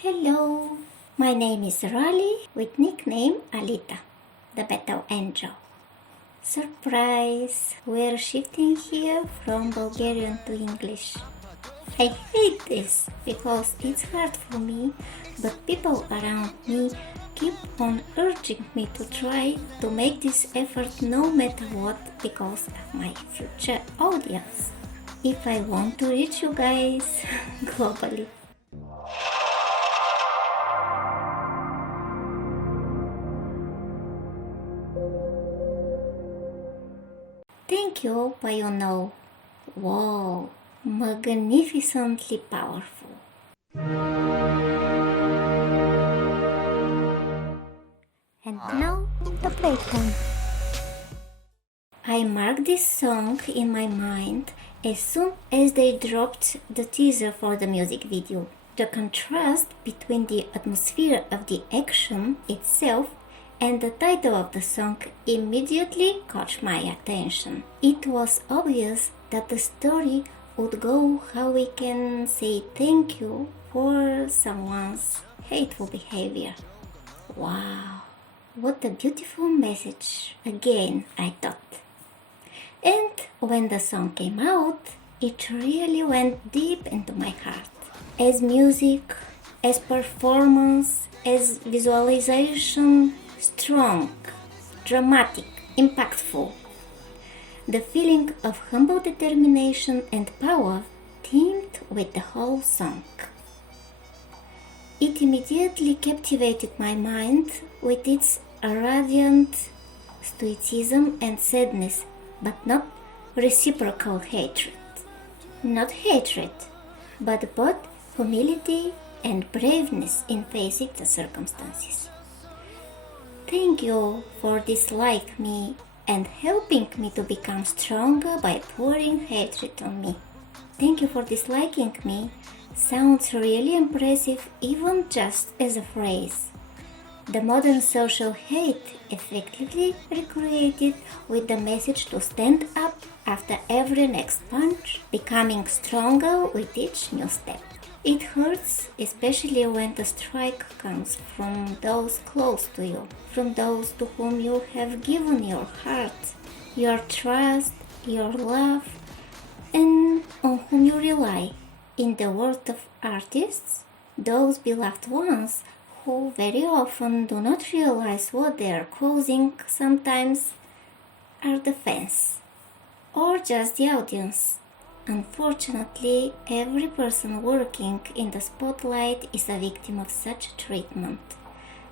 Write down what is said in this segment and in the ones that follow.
Hello, my name is Raleigh with nickname Alita, the Battle Angel. Surprise! We're shifting here from Bulgarian to English. I hate this because it's hard for me, but people around me keep on urging me to try to make this effort no matter what because of my future audience. If I want to reach you guys globally. Thank you, but you know, wow, magnificently powerful. And now, the playtime. I marked this song in my mind as soon as they dropped the teaser for the music video. The contrast between the atmosphere of the action itself and the title of the song immediately caught my attention. It was obvious that the story would go how we can say thank you for someone's hateful behavior. Wow, what a beautiful message, again, I thought. And when the song came out, it really went deep into my heart. As music, as performance, as visualization, strong, dramatic, impactful. The feeling of humble determination and power teemed with the whole song. It immediately captivated my mind with its radiant stoicism and sadness, but not reciprocal hatred. Not hatred, but both humility and braveness in facing the circumstances. Thank you for disliking me and helping me to become stronger by pouring hatred on me. Thank you for disliking me sounds really impressive even just as a phrase. The modern social hate effectively recreated with the message to stand up after every next punch, becoming stronger with each new step. It hurts, especially when the strike comes from those close to you, from those to whom you have given your heart, your trust, your love, and on whom you rely. In the world of artists, those beloved ones who very often do not realize what they are causing sometimes are the fans, or just the audience. Unfortunately, every person working in the spotlight is a victim of such treatment.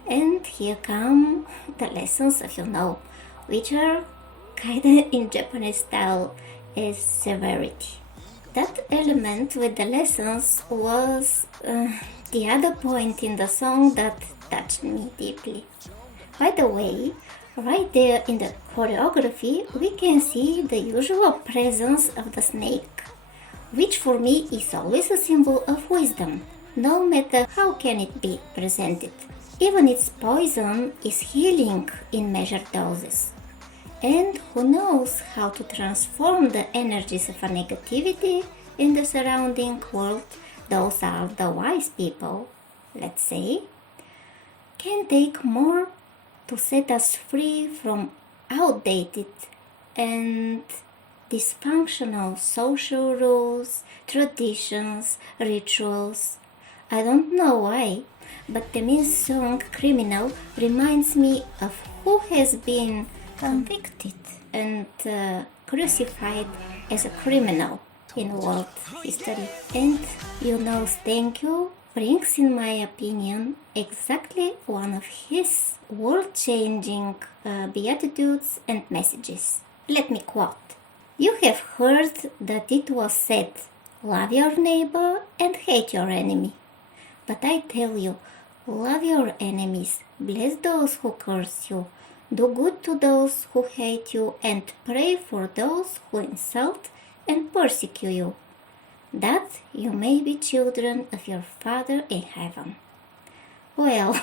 And here come the lessons of which are kinda in Japanese style as severity. That element with the lessons was the other point in the song that touched me deeply. By the way, right there in the choreography, we can see the usual presence of the snake, which for me is always a symbol of wisdom, no matter how can it be presented. Even its poison is healing in measured doses. And who knows how to transform the energies of a negativity in the surrounding world, those are the wise people, let's say, can take more to set us free from outdated and dysfunctional social rules, traditions, rituals. I don't know why, but the main song Criminal reminds me of who has been convicted and crucified as a criminal in world history. And thank you brings, in my opinion, exactly one of his world-changing beatitudes and messages. Let me quote. You have heard that it was said, love your neighbor and hate your enemy. But I tell you, love your enemies, bless those who curse you, do good to those who hate you, and pray for those who insult and persecute you, that you may be children of your Father in heaven. Well,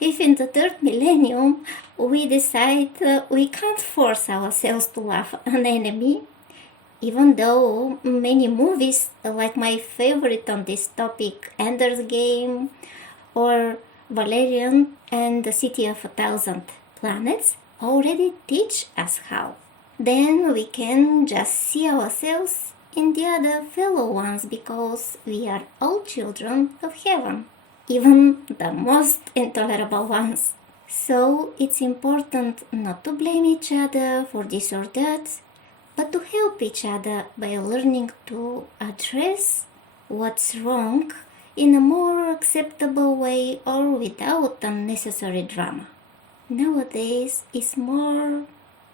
if in the third millennium we decide we can't force ourselves to love an enemy, Even though many movies, like my favorite on this topic, Ender's Game or Valerian and the City of a Thousand Planets, already teach us how. Then we can just see ourselves in the other fellow ones because we are all children of heaven, even the most intolerable ones. So it's important not to blame each other for this or that, but to help each other by learning to address what's wrong in a more acceptable way or without unnecessary drama. Nowadays, it's more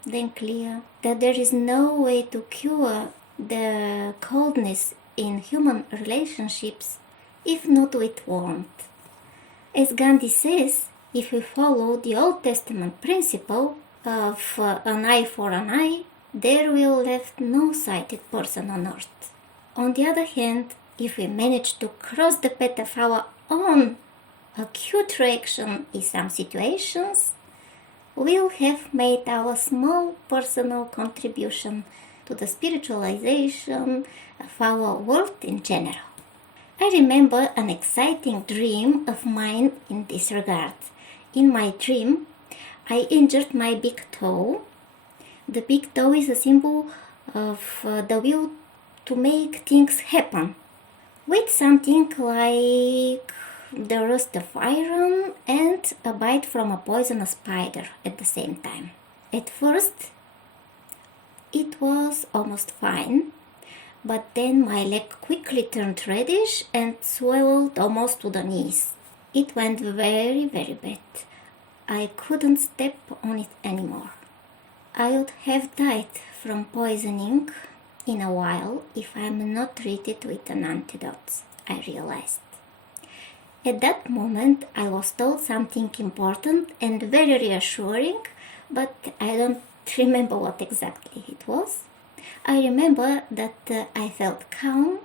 than clear that there is no way to cure the coldness in human relationships if not with warmth. As Gandhi says, if we follow the Old Testament principle of an eye for an eye, there will left no sighted person on earth. On the other hand, if we manage to cross the path of our own acute reaction in some situations, we'll have made our small personal contribution to the spiritualization of our world in general. I remember an exciting dream of mine in this regard. In my dream, I injured my big toe. The big toe is a symbol of the will to make things happen, with something like the rust of iron and a bite from a poisonous spider at the same time. At first, it was almost fine, but then my leg quickly turned reddish and swelled almost to the knees. It went very, very bad. I couldn't step on it anymore. I would have died from poisoning in a while if I'm not treated with an antidote, I realized. At that moment, I was told something important and very reassuring, but I don't remember what exactly it was. I remember that I felt calm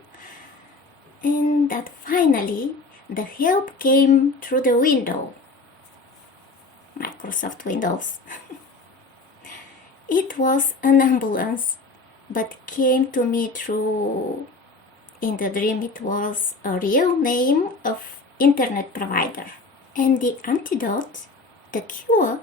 and that finally the help came through the window. Microsoft Windows. It was an ambulance, but came to me through, in the dream it was a real name of internet provider. And the antidote, the cure,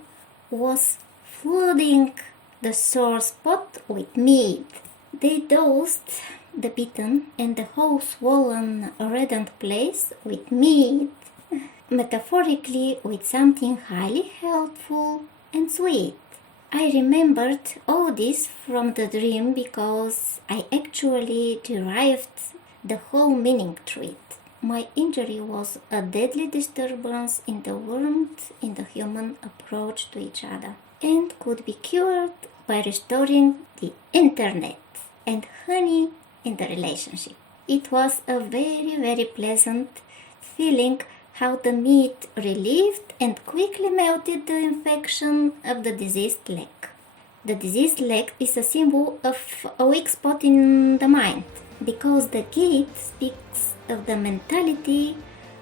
was flooding the sore spot with meat. They dosed the bitten and the whole swollen reddened place with meat, metaphorically with something highly helpful and sweet. I remembered all this from the dream because I actually derived the whole meaning through it. My injury was a deadly disturbance in the warmth in the human approach to each other and could be cured by restoring the internet and honey in the relationship. It was a very, very pleasant feeling how the meat relieved and quickly melted the infection of the diseased leg. The diseased leg is a symbol of a weak spot in the mind because the gait speaks of the mentality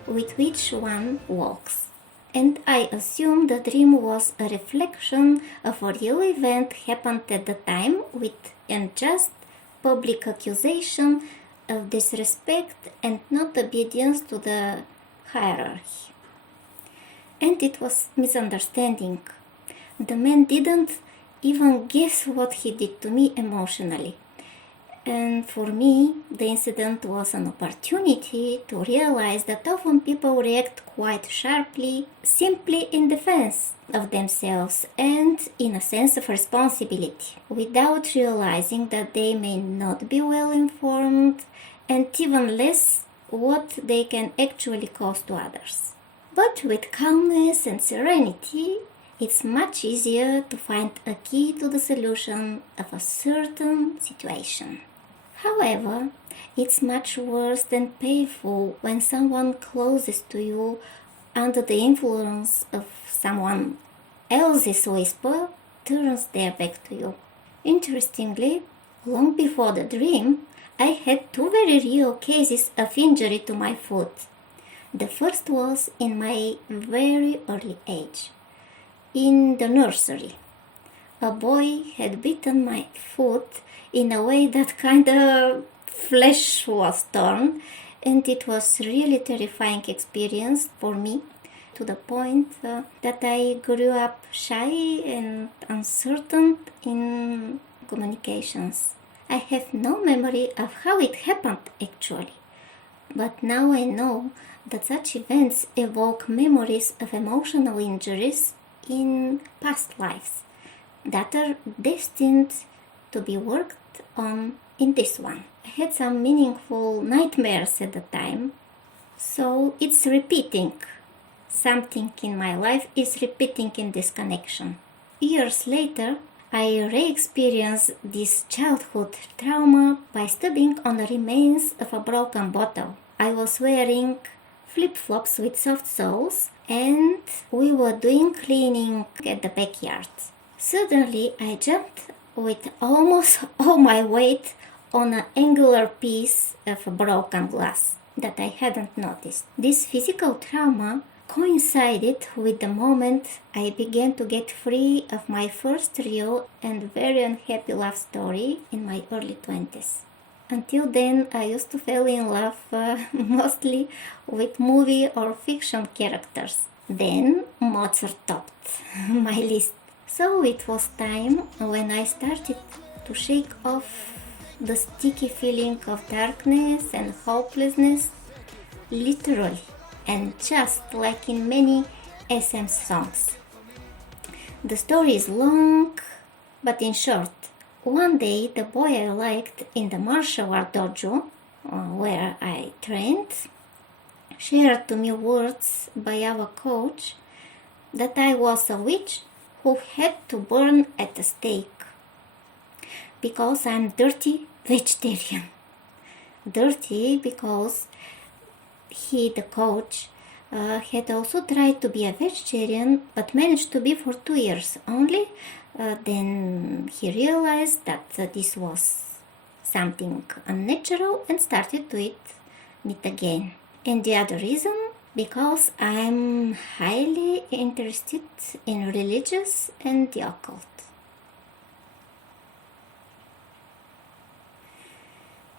with which one walks. And I assume the dream was a reflection of a real event happened at the time with unjust public accusation of disrespect and not obedience to the hierarchy. And it was misunderstanding. The man didn't even guess what he did to me emotionally. And for me, the incident was an opportunity to realize that often people react quite sharply, simply in defense of themselves and in a sense of responsibility, without realizing that they may not be well informed and even less what they can actually cause to others. But with calmness and serenity, it's much easier to find a key to the solution of a certain situation. However, it's much worse than painful when someone closest to you under the influence of someone else's whisper turns their back to you. Interestingly, long before the dream, I had two very real cases of injury to my foot. The first was in my very early age, in the nursery. A boy had bitten my foot in a way that kind of flesh was torn, and it was really terrifying experience for me, to the point that I grew up shy and uncertain in communications. I have no memory of how it happened actually, but now I know that such events evoke memories of emotional injuries in past lives that are destined to be worked on in this one. I had some meaningful nightmares at the time, so it's repeating. Something in my life is repeating in this connection. Years later, I re-experienced this childhood trauma by stubbing on the remains of a broken bottle. I was wearing flip-flops with soft soles and we were doing cleaning at the backyard. Suddenly, I jumped with almost all my weight on an angular piece of broken glass that I hadn't noticed. This physical trauma coincided with the moment I began to get free of my first real and very unhappy love story in my early 20s. Until then, I used to fall in love mostly with movie or fiction characters. Then Mozart topped my list. So it was time when I started to shake off the sticky feeling of darkness and hopelessness, literally, and just like in many SM songs. The story is long, but in short, one day the boy I liked in the martial art dojo, where I trained, shared to me words by our coach that I was a witch who had to burn at the stake because I'm dirty vegetarian. Dirty because he, the coach, had also tried to be a vegetarian but managed to be for 2 years only. Then he realized that this was something unnatural and started to eat meat again. And the other reason, because I'm highly interested in religious and the occult.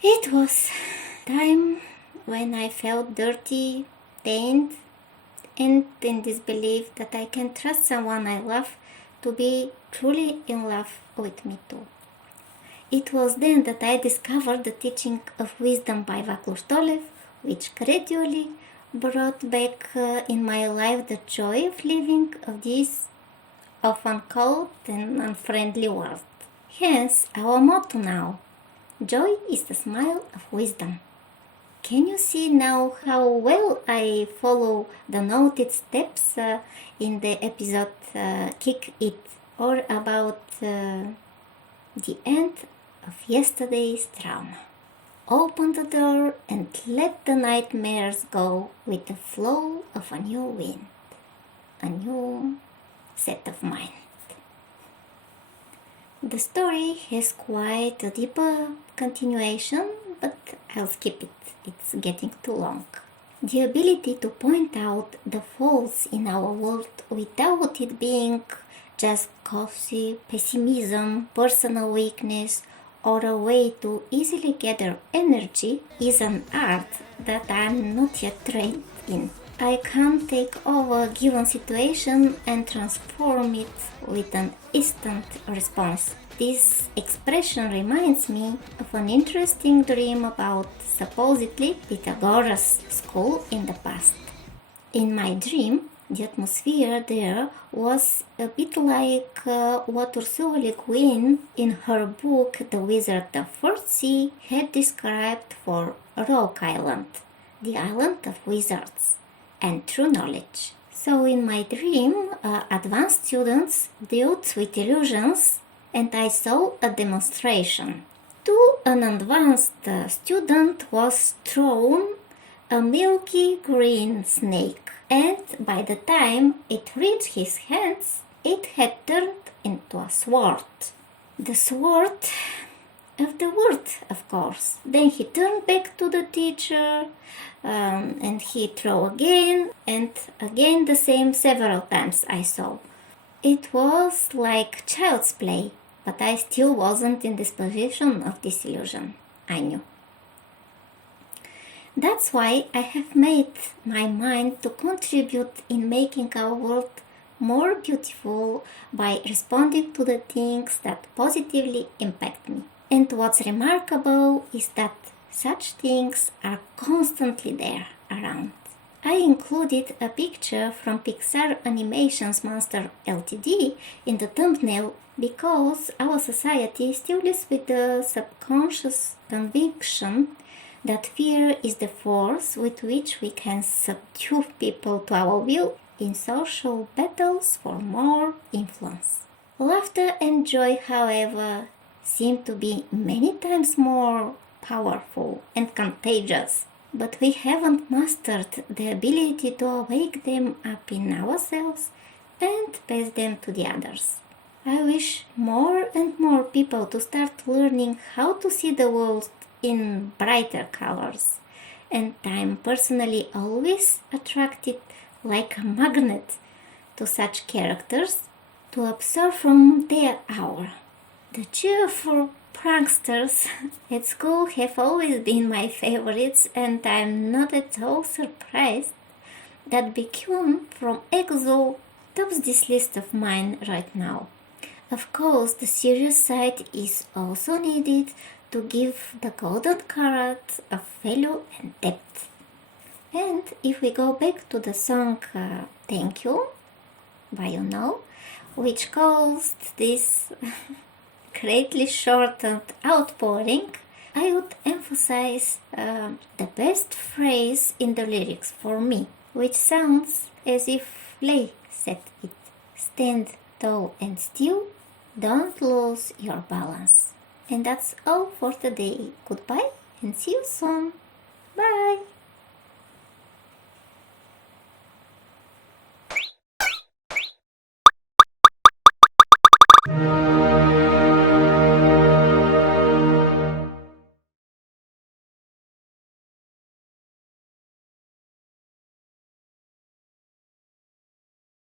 It was time when I felt dirty, tainted, and in disbelief that I can trust someone I love to be truly in love with me too. It was then that I discovered the teaching of wisdom by Vaklur Tolev, which gradually brought back in my life the joy of living of this often cold and unfriendly world. Hence our motto now: joy is the smile of wisdom. Can you see now how well I follow the noted steps in the episode Kick It, or about the end of yesterday's trauma? Open the door and let the nightmares go with the flow of a new wind, a new set of mind. The story has quite a deeper continuation, but I'll skip it. It's getting too long. The ability to point out the faults in our world without it being just cozy pessimism, personal weakness, or a way to easily gather energy is an art that I'm not yet trained in. I can't take over a given situation and transform it with an instant response. This expression reminds me of an interesting dream about supposedly Pythagoras' school in the past. In my dream, the atmosphere there was a bit like what Ursula Le Guin in her book The Wizard of Fourth Sea had described for Rogue Island, the island of wizards and true knowledge. So in my dream, advanced students dealt with illusions, and I saw a demonstration. To an advanced student was thrown a milky green snake, and by the time it reached his hands, it had turned into a sword. The sword of the word, of course. Then he turned back to the teacher, and he threw again, and again the same several times I saw. It was like child's play. but I still wasn't in this position of disillusion, I knew. That's why I have made my mind to contribute in making our world more beautiful by responding to the things that positively impact me. And what's remarkable is that such things are constantly there around. I included a picture from Pixar Animation's Monster Ltd. In the thumbnail because our society still lives with the subconscious conviction that fear is the force with which we can subdue people to our will in social battles for more influence. Laughter and joy, however, seem to be many times more powerful and contagious, but we haven't mastered the ability to wake them up in ourselves and pass them to the others. I wish more and more people to start learning how to see the world in brighter colors, and I'm personally always attracted like a magnet to such characters to observe from their aura. The cheerful pranksters at school have always been my favorites, and I'm not at all surprised that Baekhyun from EXO tops this list of mine right now. Of course, the serious side is also needed to give the golden carat of value and depth. And if we go back to the song Thank You by YouKnow, which caused this greatly shortened outpouring, I would emphasize the best phrase in the lyrics for me, which sounds as if Lay said it. Stand tall and still, don't lose your balance. And that's all for today. Goodbye and see you soon. Bye!